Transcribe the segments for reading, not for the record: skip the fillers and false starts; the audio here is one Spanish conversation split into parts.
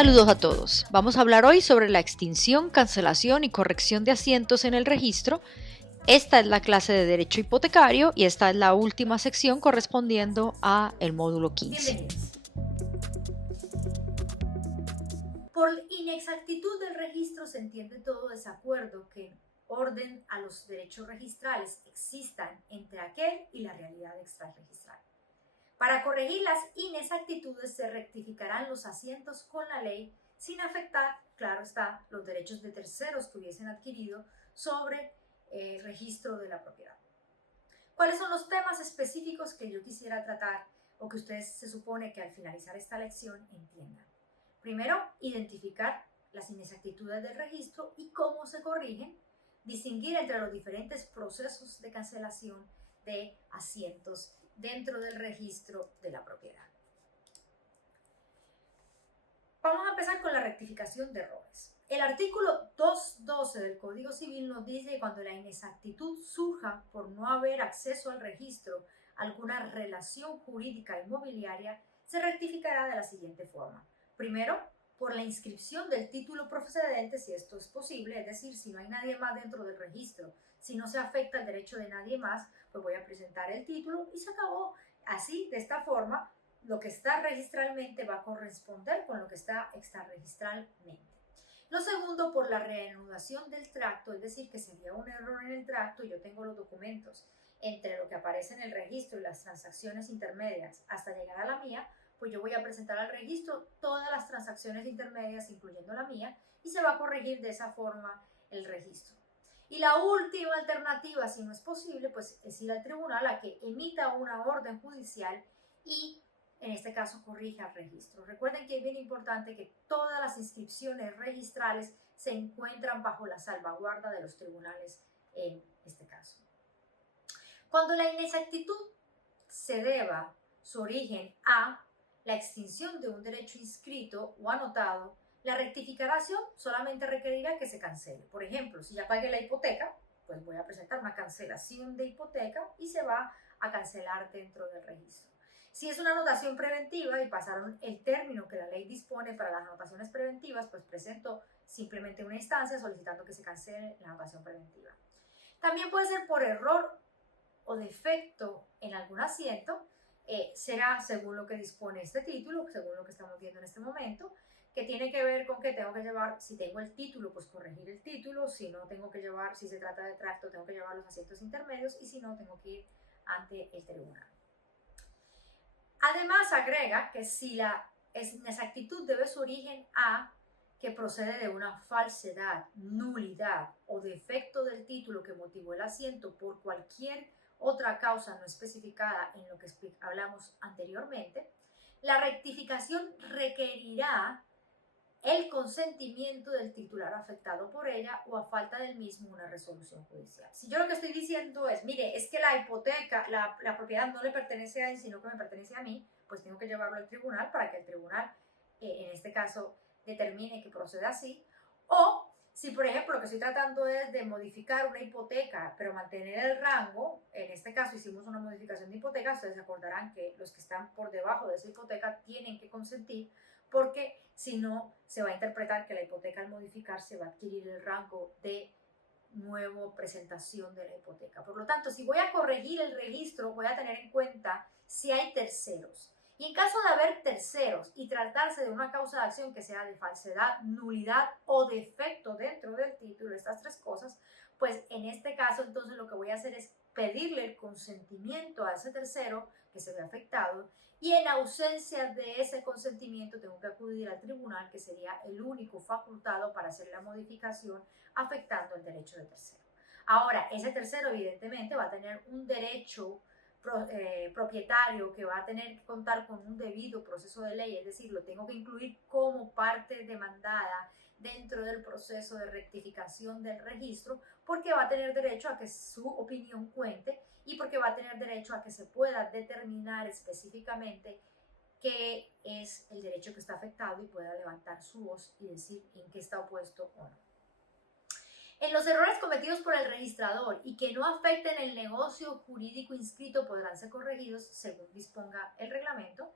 Saludos a todos. Vamos a hablar hoy sobre la extinción, cancelación y corrección de asientos en el registro. Esta es la clase de Derecho Hipotecario y esta es la última sección correspondiendo a el módulo 15. Bienvenidos. Por inexactitud del registro se entiende todo desacuerdo que en orden a los derechos registrales existan entre aquel y la realidad extrarregistral. Para corregir las inexactitudes se rectificarán los asientos con la ley sin afectar, claro está, los derechos de terceros que hubiesen adquirido sobre el registro de la propiedad. ¿Cuáles son los temas específicos que yo quisiera tratar o que ustedes se supone que al finalizar esta lección entiendan? Primero, identificar las inexactitudes del registro y cómo se corrigen, distinguir entre los diferentes procesos de cancelación de asientos dentro del registro de la propiedad. Vamos a empezar con la rectificación de errores. El artículo 212 del Código Civil nos dice que cuando la inexactitud surja por no haber acceso al registro, alguna relación jurídica inmobiliaria, se rectificará de la siguiente forma. Primero, por la inscripción del título procedente, si esto es posible, es decir, si no hay nadie más dentro del registro, si no se afecta el derecho de nadie más, pues voy a presentar el título y se acabó. Así, de esta forma, lo que está registralmente va a corresponder con lo que está extrarregistralmente. Lo segundo, por la reanudación del tracto, es decir, que sería un error en el tracto y yo tengo los documentos entre lo que aparece en el registro y las transacciones intermedias hasta llegar a la mía, pues yo voy a presentar al registro todas las transacciones intermedias, incluyendo la mía, y se va a corregir de esa forma el registro. Y la última alternativa, si no es posible, pues es ir al tribunal a que emita una orden judicial y en este caso corrija el registro. Recuerden que es bien importante que todas las inscripciones registrales se encuentran bajo la salvaguarda de los tribunales en este caso. Cuando la inexactitud se deba su origen a la extinción de un derecho inscrito o anotado, la rectificación solamente requerirá que se cancele. Por ejemplo, si ya pagué la hipoteca, pues voy a presentar una cancelación de hipoteca y se va a cancelar dentro del registro. Si es una anotación preventiva y pasaron el término que la ley dispone para las anotaciones preventivas, pues presento simplemente una instancia solicitando que se cancele la anotación preventiva. También puede ser por error o defecto en algún asiento, será según lo que dispone este título, según lo que estamos viendo en este momento, que tiene que ver con que tengo que llevar, si tengo el título, pues corregir el título, si no tengo que llevar, si se trata de tracto, tengo que llevar los asientos intermedios y si no, tengo que ir ante el tribunal. Además, agrega que si la inexactitud debe su origen a que procede de una falsedad, nulidad o defecto del título que motivó el asiento por cualquier otra causa no especificada en lo que hablamos anteriormente, la rectificación requerirá el consentimiento del titular afectado por ella o a falta del mismo una resolución judicial. Si yo lo que estoy diciendo es, mire, es que la hipoteca, la propiedad no le pertenece a él, sino que me pertenece a mí, pues tengo que llevarlo al tribunal para que el tribunal, en este caso, determine que procede así. O si, por ejemplo, lo que estoy tratando es de modificar una hipoteca, pero mantener el rango, en este caso hicimos una modificación de hipoteca, ustedes se acordarán que los que están por debajo de esa hipoteca tienen que consentir, porque si no, se va a interpretar que la hipoteca al modificarse va a adquirir el rango de nueva presentación de la hipoteca. Por lo tanto, si voy a corregir el registro, voy a tener en cuenta si hay terceros. Y en caso de haber terceros y tratarse de una causa de acción que sea de falsedad, nulidad o defecto dentro del título, estas tres cosas, pues en este caso entonces lo que voy a hacer es pedirle el consentimiento a ese tercero que se ve afectado y en ausencia de ese consentimiento tengo que acudir al tribunal, que sería el único facultado para hacer la modificación afectando el derecho de tercero. Ahora, ese tercero evidentemente va a tener un derecho propietario que va a tener que contar con un debido proceso de ley, es decir, lo tengo que incluir como parte demandada dentro del proceso de rectificación del registro, porque va a tener derecho a que su opinión cuente y porque va a tener derecho a que se pueda determinar específicamente qué es el derecho que está afectado y pueda levantar su voz y decir en qué está opuesto o no. En los errores cometidos por el registrador y que no afecten el negocio jurídico inscrito podrán ser corregidos según disponga el reglamento.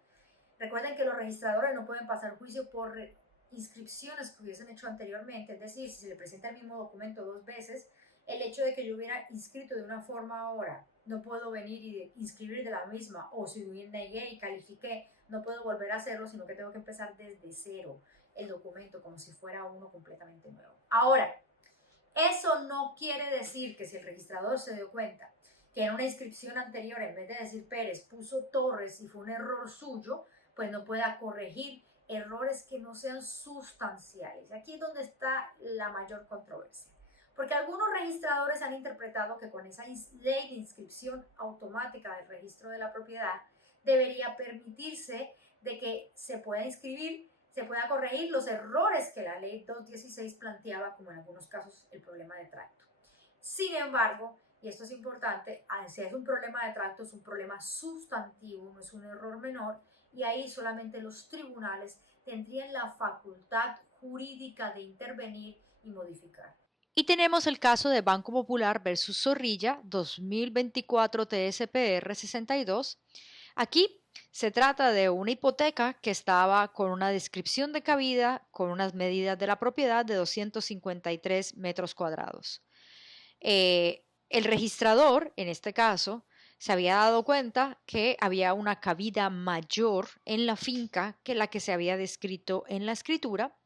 Recuerden que los registradores no pueden pasar juicio por inscripciones que hubiesen hecho anteriormente, es decir, si se le presenta el mismo documento 2 veces, el hecho de que yo hubiera inscrito de una forma ahora, no puedo venir y inscribir de la misma, o si negué y califiqué, no puedo volver a hacerlo, sino que tengo que empezar desde cero el documento, como si fuera uno completamente nuevo. Ahora, eso no quiere decir que si el registrador se dio cuenta que en una inscripción anterior, en vez de decir Pérez, puso Torres y fue un error suyo, pues no pueda corregir errores que no sean sustanciales. Aquí es donde está la mayor controversia. Porque algunos registradores han interpretado que con esa ley de inscripción automática del registro de la propiedad debería permitirse de que se pueda inscribir, se pueda corregir los errores que la ley 216 planteaba, como en algunos casos el problema de tracto. Sin embargo, y esto es importante, si es un problema de tracto, es un problema sustantivo, no es un error menor, y ahí solamente los tribunales tendrían la facultad jurídica de intervenir y modificar. Y tenemos el caso de Banco Popular versus Zorrilla 2024 TSPR 62. Aquí se trata de una hipoteca que estaba con una descripción de cabida con unas medidas de la propiedad de 253 metros cuadrados. El registrador, en este caso, se había dado cuenta que había una cabida mayor en la finca que la que se había descrito en la escritura.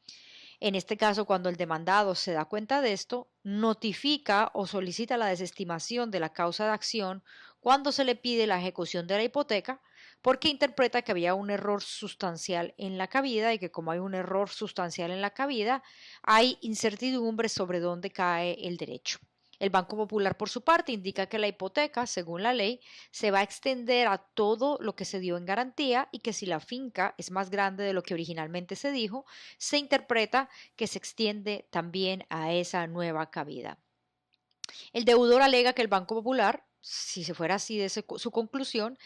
En este caso, cuando el demandado se da cuenta de esto, notifica o solicita la desestimación de la causa de acción cuando se le pide la ejecución de la hipoteca, porque interpreta que había un error sustancial en la cabida y que como hay un error sustancial en la cabida, hay incertidumbre sobre dónde cae el derecho. El Banco Popular, por su parte, indica que la hipoteca, según la ley, se va a extender a todo lo que se dio en garantía y que si la finca es más grande de lo que originalmente se dijo, se interpreta que se extiende también a esa nueva cabida. El deudor alega que el Banco Popular, si se fuera así de su conclusión,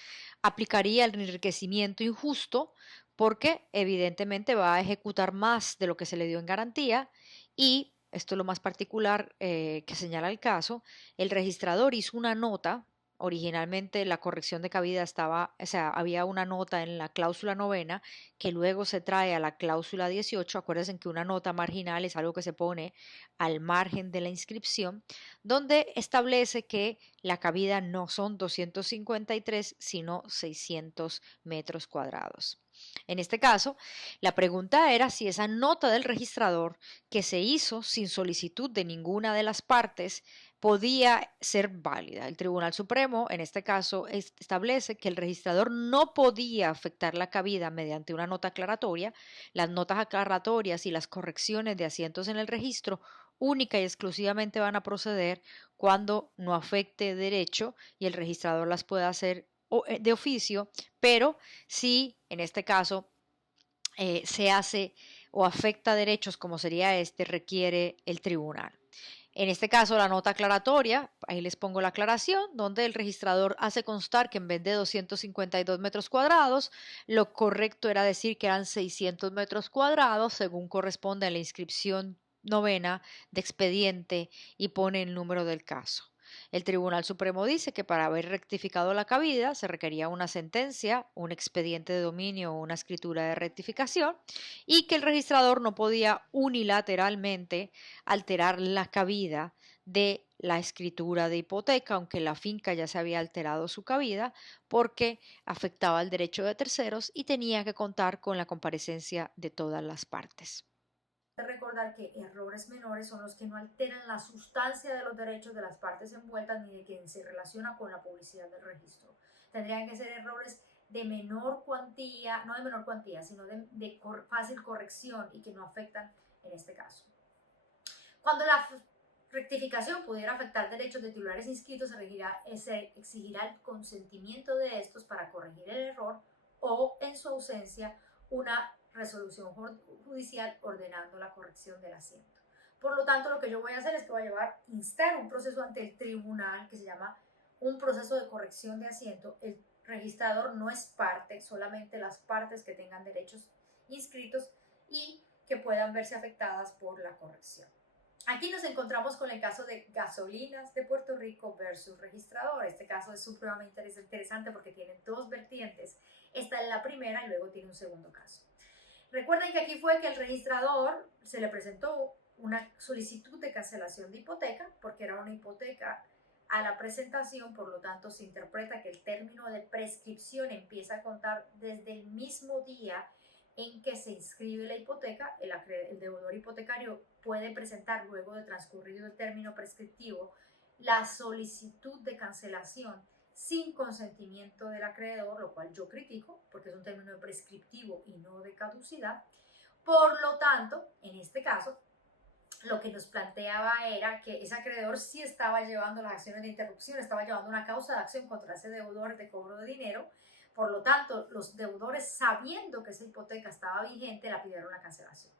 aplicaría el enriquecimiento injusto porque evidentemente va a ejecutar más de lo que se le dio en garantía y esto es lo más particular que señala el caso, el registrador hizo una nota, originalmente la corrección de cabida estaba, o sea, había una nota en la cláusula novena que luego se trae a la cláusula 18, acuérdense que una nota marginal es algo que se pone al margen de la inscripción, donde establece que la cabida no son 253, sino 600 metros cuadrados. En este caso, la pregunta era si esa nota del registrador, que se hizo sin solicitud de ninguna de las partes, podía ser válida. El Tribunal Supremo, en este caso, establece que el registrador no podía afectar la cabida mediante una nota aclaratoria. Las notas aclaratorias y las correcciones de asientos en el registro única y exclusivamente van a proceder cuando no afecte derecho y el registrador las puede hacer de oficio, pero si en este caso se hace o afecta derechos como sería este, requiere el tribunal. En este caso, la nota aclaratoria, ahí les pongo la aclaración, donde el registrador hace constar que en vez de 252 metros cuadrados, lo correcto era decir que eran 600 metros cuadrados, según corresponde a la inscripción novena de expediente y pone el número del caso. El Tribunal Supremo dice que para haber rectificado la cabida se requería una sentencia, un expediente de dominio o una escritura de rectificación y que el registrador no podía unilateralmente alterar la cabida de la escritura de hipoteca, aunque la finca ya se había alterado su cabida, porque afectaba el derecho de terceros y tenía que contar con la comparecencia de todas las partes. Recordar que errores menores son los que no alteran la sustancia de los derechos de las partes envueltas ni de quien se relaciona con la publicidad del registro. Tendrían que ser errores de menor cuantía, no de menor cuantía, sino de fácil corrección y que no afectan en este caso. Cuando la rectificación pudiera afectar derechos de titulares inscritos, se exigirá el consentimiento de estos para corregir el error o, en su ausencia, una resolución judicial ordenando la corrección del asiento. Por lo tanto, lo que yo voy a hacer es que voy a instar un proceso ante el tribunal que se llama un proceso de corrección de asiento. El registrador no es parte, solamente las partes que tengan derechos inscritos y que puedan verse afectadas por la corrección. Aquí nos encontramos con el caso de Gasolinas de Puerto Rico versus registrador. Este caso es supremamente interesante porque tiene dos vertientes. Esta es la primera y luego tiene un segundo caso. Recuerden que aquí fue que el registrador se le presentó una solicitud de cancelación de hipoteca, porque era una hipoteca a la presentación, por lo tanto se interpreta que el término de prescripción empieza a contar desde el mismo día en que se inscribe la hipoteca. El deudor hipotecario puede presentar, luego de transcurrido el término prescriptivo, la solicitud de cancelación sin consentimiento del acreedor, lo cual yo critico porque es un término prescriptivo y no de caducidad. Por lo tanto, en este caso, lo que nos planteaba era que ese acreedor sí estaba llevando las acciones de interrupción, estaba llevando una causa de acción contra ese deudor de cobro de dinero. Por lo tanto, los deudores, sabiendo que esa hipoteca estaba vigente, la pidieron la cancelación.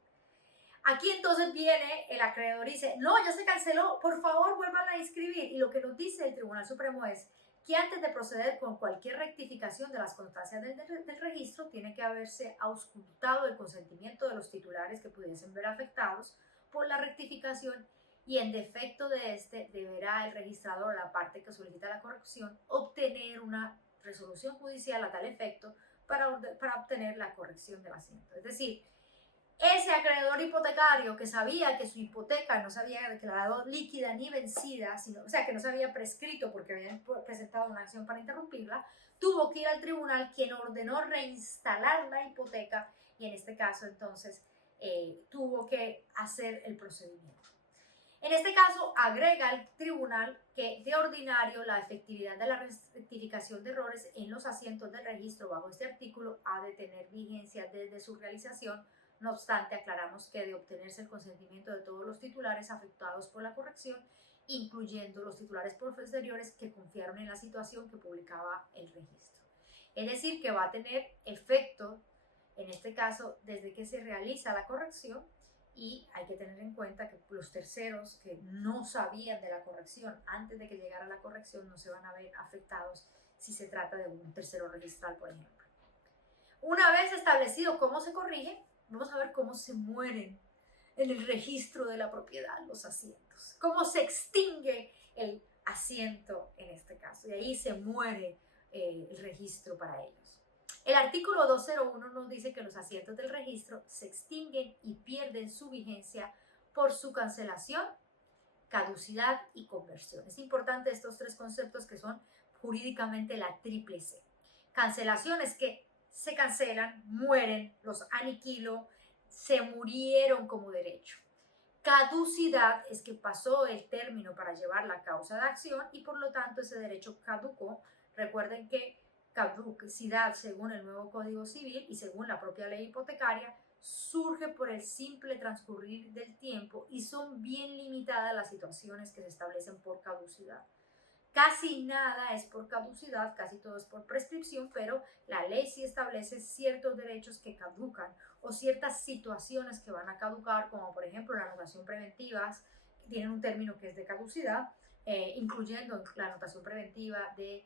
Aquí entonces viene el acreedor y dice, no, ya se canceló, por favor vuelvan a inscribir. Y lo que nos dice el Tribunal Supremo es que antes de proceder con cualquier rectificación de las constancias del registro, tiene que haberse auscultado el consentimiento de los titulares que pudiesen ver afectados por la rectificación, y en defecto de este deberá el registrador, la parte que solicita la corrección, obtener una resolución judicial a tal efecto para obtener la corrección del asiento. Es decir, ese acreedor hipotecario que sabía que su hipoteca no se había declarado líquida ni vencida, o sea, que no se había prescrito porque habían presentado una acción para interrumpirla, tuvo que ir al tribunal, quien ordenó reinstalar la hipoteca, y en este caso entonces tuvo que hacer el procedimiento. En este caso, agrega el tribunal que de ordinario la efectividad de la rectificación de errores en los asientos del registro bajo este artículo ha de tener vigencia desde su realización. No obstante, aclaramos que de obtenerse el consentimiento de todos los titulares afectados por la corrección, incluyendo los titulares posteriores que confiaron en la situación que publicaba el registro. Es decir, que va a tener efecto, en este caso, desde que se realiza la corrección, y hay que tener en cuenta que los terceros que no sabían de la corrección antes de que llegara la corrección no se van a ver afectados si se trata de un tercero registral, por ejemplo. Una vez establecido cómo se corrige, vamos a ver cómo se mueren en el registro de la propiedad los asientos, cómo se extingue el asiento en este caso, y ahí se muere el registro para ellos. El artículo 201 nos dice que los asientos del registro se extinguen y pierden su vigencia por su cancelación, caducidad y conversión. Es importante estos tres conceptos que son jurídicamente la triple C. Cancelación es que se cancelan, mueren, los aniquilo, se murieron como derecho. Caducidad es que pasó el término para llevar la causa de acción y por lo tanto ese derecho caducó. Recuerden que caducidad, según el nuevo Código Civil y según la propia ley hipotecaria, surge por el simple transcurrir del tiempo y son bien limitadas las situaciones que se establecen por caducidad. Casi nada es por caducidad, casi todo es por prescripción, pero la ley sí establece ciertos derechos que caducan o ciertas situaciones que van a caducar, como por ejemplo la anotación preventiva, tienen un término que es de caducidad, incluyendo la anotación preventiva de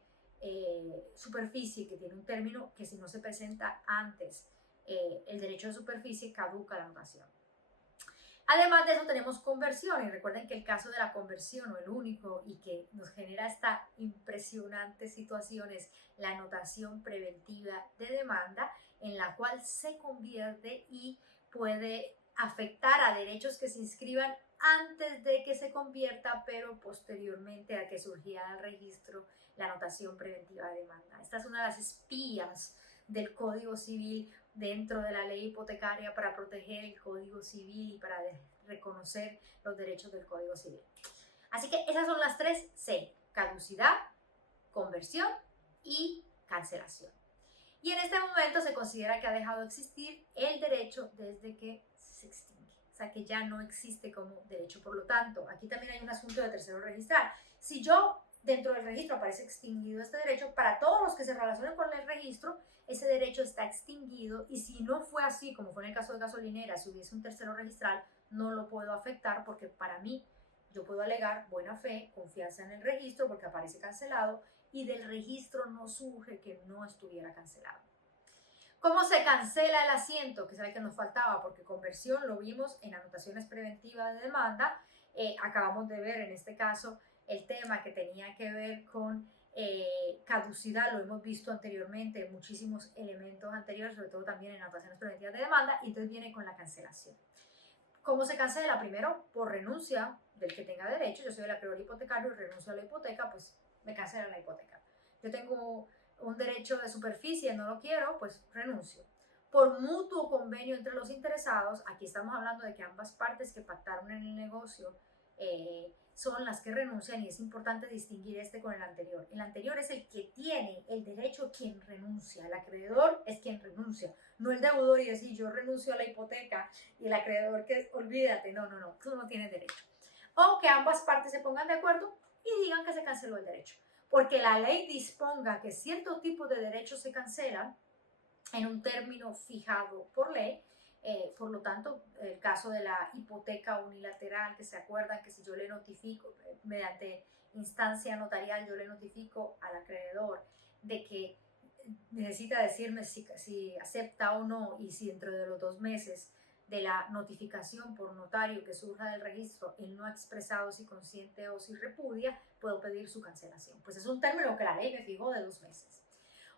superficie, que tiene un término que si no se presenta antes el derecho de superficie, caduca la anotación. Además de eso tenemos conversión, y recuerden que el caso de la conversión, o el único, y que nos genera esta impresionante situación, es la anotación preventiva de demanda, en la cual se convierte y puede afectar a derechos que se inscriban antes de que se convierta, pero posteriormente a que surgiera el registro, la anotación preventiva de demanda. Esta es una de las espías del Código Civil dentro de la ley hipotecaria para proteger el Código Civil y para reconocer los derechos del Código Civil. Así que esas son las tres C: caducidad, conversión y cancelación. Y en este momento se considera que ha dejado de existir el derecho desde que se extingue, o sea que ya no existe como derecho. Por lo tanto, aquí también hay un asunto de tercero registral. Si yo dentro del registro aparece extinguido este derecho, para todos los que se relacionen con el registro, ese derecho está extinguido, y si no fue así, como fue en el caso de gasolinera, si hubiese un tercero registral, no lo puedo afectar, porque para mí, yo puedo alegar buena fe, confianza en el registro, porque aparece cancelado, y del registro no surge que no estuviera cancelado. ¿Cómo se cancela el asiento? Que es el que nos faltaba, porque conversión lo vimos en anotaciones preventivas de demanda. Acabamos de ver en este caso el tema que tenía que ver con caducidad, lo hemos visto anteriormente en muchísimos elementos anteriores, sobre todo también en anotaciones preventivas de demanda, y entonces viene con la cancelación. ¿Cómo se cancela? Primero, por renuncia del que tenga derecho. Yo soy el acreedor hipotecario y renuncio a la hipoteca, pues me cancelan la hipoteca. Yo tengo un derecho de superficie, no lo quiero, pues renuncio. Por mutuo convenio entre los interesados, aquí estamos hablando de que ambas partes que pactaron en el negocio son las que renuncian, y es importante distinguir este con el anterior. El anterior es el que tiene el derecho, quien renuncia. El acreedor es quien renuncia, no el deudor y decir yo renuncio a la hipoteca y el acreedor que olvídate, no, tú no tienes derecho. O que ambas partes se pongan de acuerdo y digan que se canceló el derecho. Porque la ley disponga que ciertos tipos de derechos se cancelan en un término fijado por ley. Por lo tanto, el caso de la hipoteca unilateral, que se acuerdan que si yo le notifico mediante instancia notarial, yo le notifico al acreedor de que necesita decirme si acepta o no, y si dentro de los 2 meses de la notificación por notario que surja del registro él no ha expresado si consiente o si repudia, puedo pedir su cancelación. Pues es un término que la ley me fijó de 2 meses.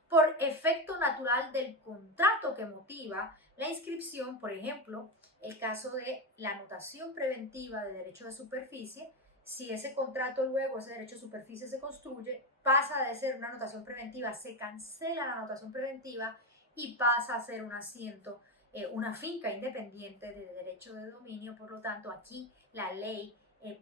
Por efecto natural del contrato que motiva la inscripción, por ejemplo, el caso de la anotación preventiva de derecho de superficie, si ese contrato luego, ese derecho de superficie se construye, pasa de ser una anotación preventiva, se cancela la anotación preventiva y pasa a ser un asiento, una finca independiente de derecho de dominio. Por lo tanto, aquí la ley,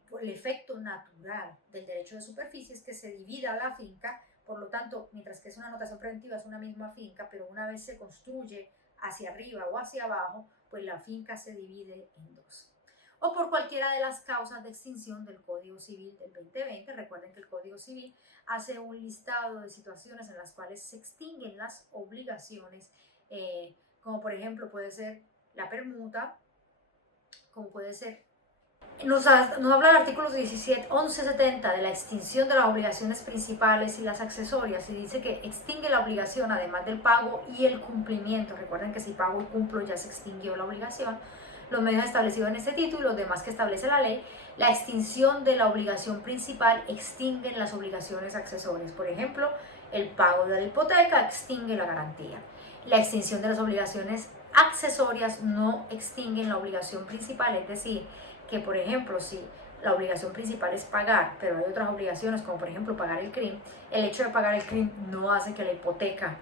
por el efecto natural del derecho de superficie es que se divida la finca. Por lo tanto, mientras que es una anotación preventiva, es una misma finca, pero una vez se construye hacia arriba o hacia abajo, pues la finca se divide en 2. O por cualquiera de las causas de extinción del Código Civil del 2020. Recuerden que el Código Civil hace un listado de situaciones en las cuales se extinguen las obligaciones, como por ejemplo puede ser la permuta, como puede ser... Nos habla el artículo 1170 de la extinción de las obligaciones principales y las accesorias, y dice que extingue la obligación además del pago y el cumplimiento. Recuerden que si pago y cumplo ya se extinguió la obligación. Los medios establecidos en este título y los demás que establece la ley. La extinción de la obligación principal extinguen las obligaciones accesorias. Por ejemplo, el pago de la hipoteca extingue la garantía. La extinción de las obligaciones accesorias no extinguen la obligación principal, es decir, que por ejemplo si la obligación principal es pagar, pero hay otras obligaciones como por ejemplo pagar el CRIM, el hecho de pagar el CRIM no hace que la hipoteca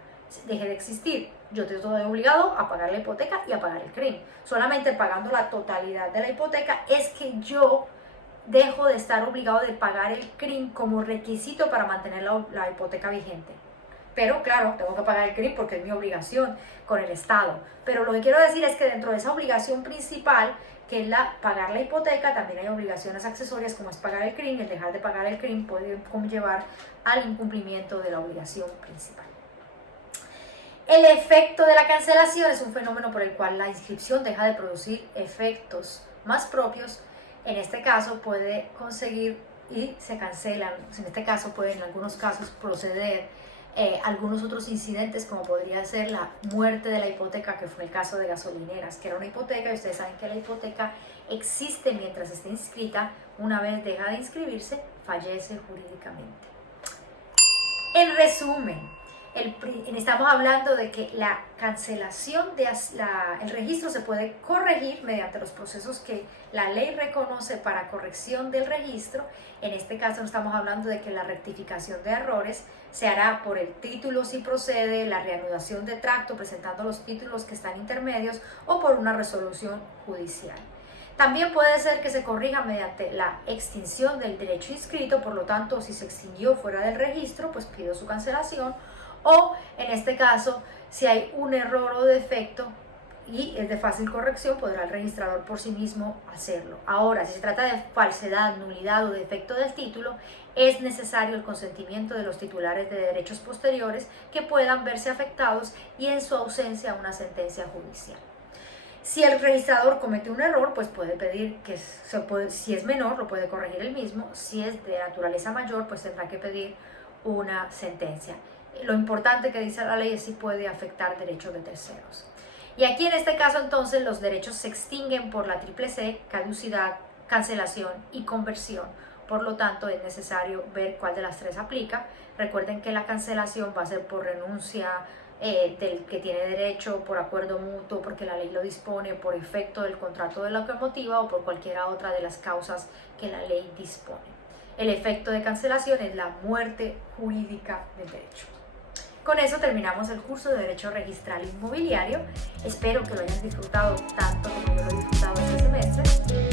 deje de existir. Yo te estoy obligado a pagar la hipoteca y a pagar el CRIM. Solamente pagando la totalidad de la hipoteca es que yo dejo de estar obligado de pagar el CRIM como requisito para mantener la hipoteca vigente. Pero claro, tengo que pagar el CRIM porque es mi obligación con el Estado. Pero lo que quiero decir es que dentro de esa obligación principal, que es pagar la hipoteca, también hay obligaciones accesorias como es pagar el CRIM. El dejar de pagar el CRIM puede conllevar al incumplimiento de la obligación principal. El efecto de la cancelación es un fenómeno por el cual la inscripción deja de producir efectos más propios. En este caso puede conseguir y se cancelan. En este caso puede en algunos casos proceder algunos otros incidentes, como podría ser la muerte de la hipoteca, que fue el caso de gasolineras, que era una hipoteca, y ustedes saben que la hipoteca existe mientras esté inscrita. Una vez deja de inscribirse, fallece jurídicamente. En resumen, estamos hablando de que la cancelación el registro se puede corregir mediante los procesos que la ley reconoce para corrección del registro. En este caso no estamos hablando de que la rectificación de errores se hará por el título si procede, la reanudación de tracto presentando los títulos que están intermedios, o por una resolución judicial. También puede ser que se corrija mediante la extinción del derecho inscrito. Por lo tanto, si se extinguió fuera del registro, pues pido su cancelación. O en este caso, si hay un error o defecto y es de fácil corrección, podrá el registrador por sí mismo hacerlo. Ahora, si se trata de falsedad, nulidad o defecto del título, es necesario el consentimiento de los titulares de derechos posteriores que puedan verse afectados, y en su ausencia una sentencia judicial. Si el registrador comete un error, pues puede pedir que si es menor, lo puede corregir él mismo. Si es de naturaleza mayor, pues tendrá que pedir una sentencia. Lo importante que dice la ley es si puede afectar derechos de terceros. Y aquí en este caso entonces los derechos se extinguen por la triple C: caducidad, cancelación y conversión, Por lo tanto, es necesario ver cuál de las tres aplica. Recuerden que la cancelación va a ser por renuncia del que tiene derecho, por acuerdo mutuo, porque la ley lo dispone, por efecto del contrato de locomotiva o por cualquiera otra de las causas que la ley dispone. El efecto de cancelación es la muerte jurídica del derecho. Con eso terminamos el curso de Derecho Registral Inmobiliario. Espero que lo hayan disfrutado tanto como yo lo he disfrutado este semestre.